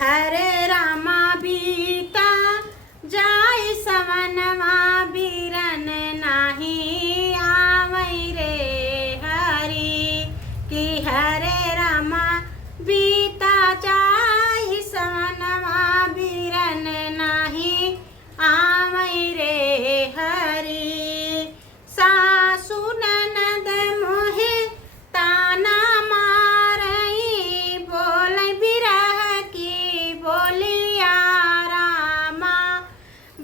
हरे रामा बीता जाय सवनवा बीरन नाही आवै रे हरि कि हरे रामा बीता जाय सवनवा बीरन नाही आवै रे हरि सासु ननद मोहे ताना मारई बोलै बिरह की बोलिया रामा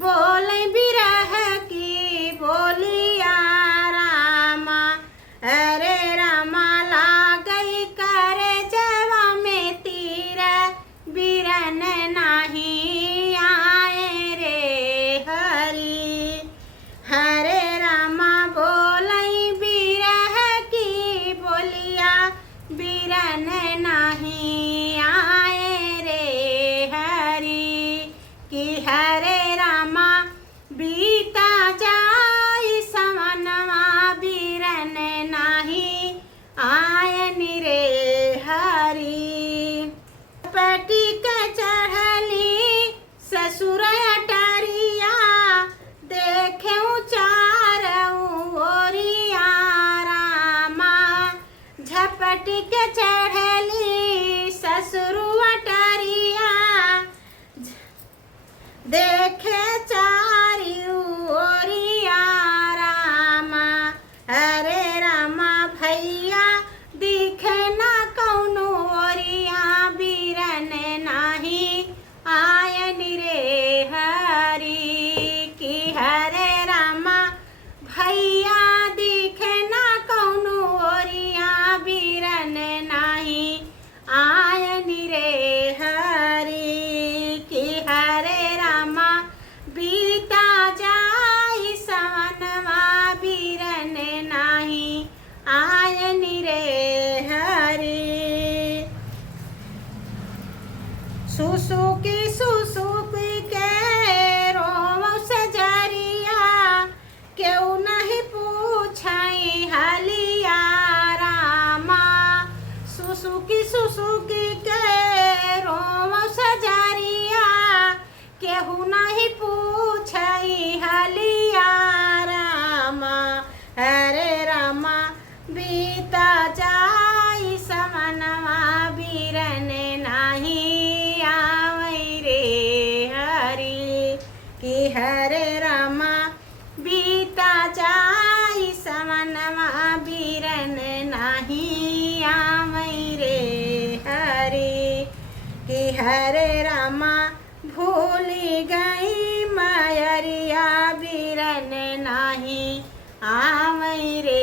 बोलै बिरह की बोलिया रामा अरे रामा लागई करे जवा में तीर बिरन नाही आए रे हरि हरे रामा बोलै बिरह की बोलिया बिरन नाही आए रे हरि कि हरे रामा बीता जाय सवनवा बिरन नाही आयनि रे हरि पटी के चढ़ली ससुर अटरिया देखे चार ओरिया रामा झपटी के चढ़ली ससुर अटरिया देखे चारी ओरिया रामा हरे रामा भैया दिखे ना कौनो ओरिया बिरन नाही आयनि रे हरि कि हरे रामा भैया दिखे ना कौनो ओरिया बिरन नाही आयनि रे हरि कि हरे रामा बीता जाय सवनवा बिरन नाही आयनि रे हरि सुसुकी सुसुकी के रोव सजरिया क्यों नहीं पूछाई हलिया रामा सुसुकी सुसुकी के रोव सजरिया केहू नहीं पूछाई हलिया रामा हरे रामा बीता जाय सवनवा बिरन नाही आवै रे हरि कि हरे रामा बीता जाय सवनवा बिरन नाही आवै रे हरि कि हरे रामा भूली गई मयरिया बिरन नाही आवै रे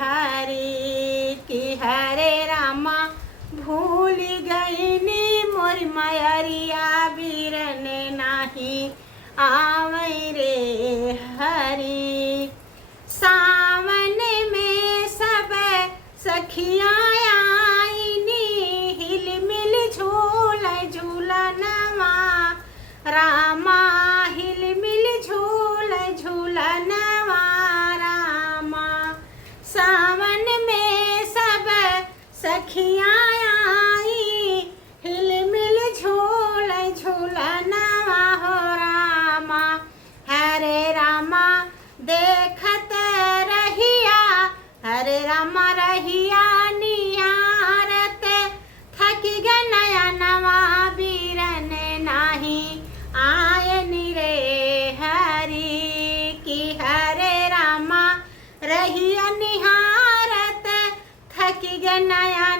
हरि कि हरे रामा भूल गई नी मोर मयरिया बिरन नाही आवै रे हरि सावन में सब सखियाँ आईनी हिल मिल झूल झूलनवा रामा हिल मिल झूल झूलनवा रामा सावन में सब सखियाँ आई हिल मिल झूल झूलनवा हो रामा हरे रामा देखत रहिया हरे रामा रहिया निहारत थकी ग नयनवा बिरन नाही आयनि रे हरि कि हरे रामा रहिया निहारत थकी ग नयनवा